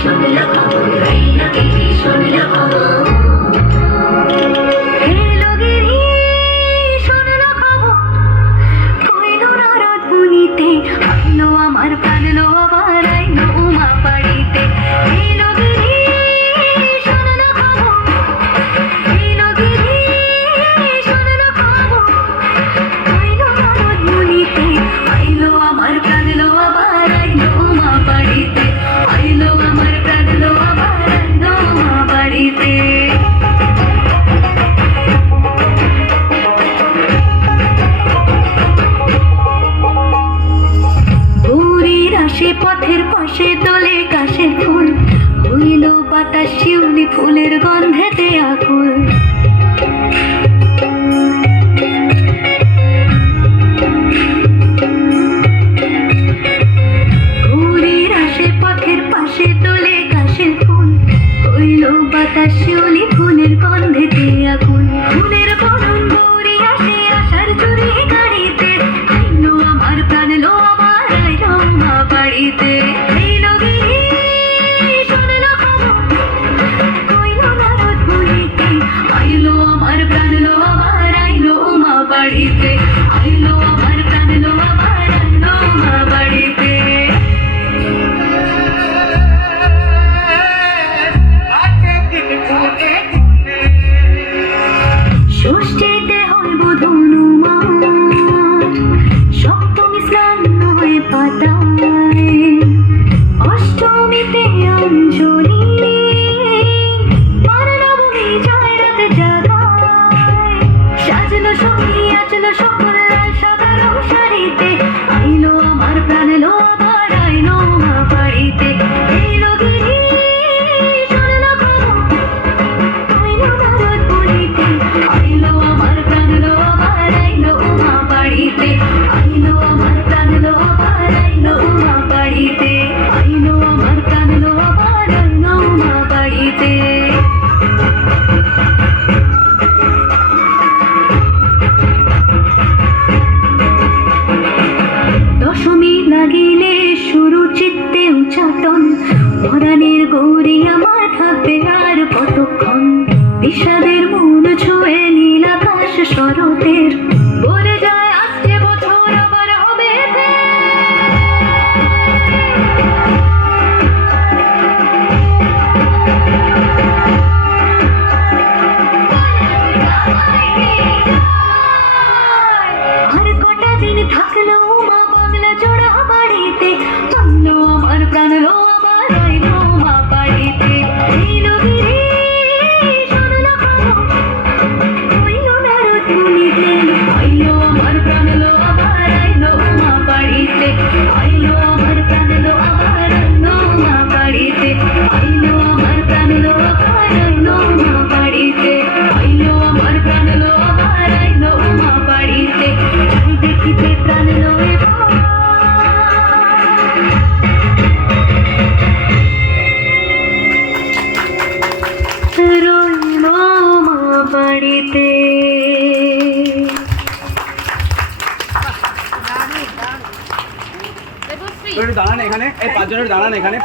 শুনলা খবর রাইনা গিরি শুনলা খবর আমার প্রাণলো আবার আইলো উমা বাড়িতে এলো গিরি শুনলো খবর এলো গিরি শুনলো খবর আইলো নারদ মুনিতে আইলো আমার প্রাণলো আবার আইলো উমা বাড়িতে আইলো আমার প্রাণলো আবার আইলো উমা বাড়িতে পথের পাশে দোলে কাশের ফুল হইল বাতাস শিউলি ফুলের গন্ধেতে আকুল ঘুরির আসে পথের পাশে দোলে কাশের ফুল হইল বাতাস শিউলি ফুলের গন্ধেতে আকুল ফুলের বরণ গৌরী আসে আশার চুরি গাড়িতে আইলো আমার প্রাণ লো আমার আইলো মা বাড়িতে এলো গিরি শুনলো খবর কইলো নারদ মুনিতে আইলো আমার প্রাণ লো আমার আইলো মা বাড়িতে আইলো আমার প্রাণ লো আমার আইলো মা বাড়িতে ষষ্ঠীতে হইব ধনুমান সপ্তমী স্নান হয়ে পাতায় অষ্টমীতে অঞ্জলি নবমী জয় রাত জাগায় সাজলো সঙ্গী আচলো সকল লাল সাদা রং শাড়িতে আইলো আমার প্রাণ লো আবার আইলো মা বাড়িতে এলো গিরি শুনলো খবর আইলো নারদ মুনিতে আইলো আমার প্রাণ লো আবার আইলো মা বাড়িতে আইলো আমার প্রাণ লো আবার আইলো মা বাড়িতে আইলো আমার প্রাণ লো আবার আইলো মা বাড়িতে দশমী লাগিলে শুরু চিত্তে উচ্চাটন পরাণের গৌরী আমার থাকবে আর কতক্ষণ বিষাদের মন ছুঁয়ে নীল আকাশ শরতের বলে যায় আসছে বছর আবার হবে আর কটা দিন থাকলো মা বাংলা জোড়া বাড়িতে আইলো আমার প্রাণ লো আবার আইলো মা বাড়িতে এলো গিরি শুনলো খবর কইলো নারদ মুনিতে আইলো আমার প্রাণ লো আবার আইলো মা বাড়িতে আইলো আমার প্রাণ লো আবার আইলো মা বাড়িতে আইলো আমার প্রাণ লো আবার আইলো মা বাড়িতে আইলো আমার প্রাণ লো আবার আইলো মা বাড়িতে যাই দেখিতে প্রাণ লো রইলো মা বাড়িতে দাঁড়ান এখানে, এই 5 জনের দাঁড়ান এখানে।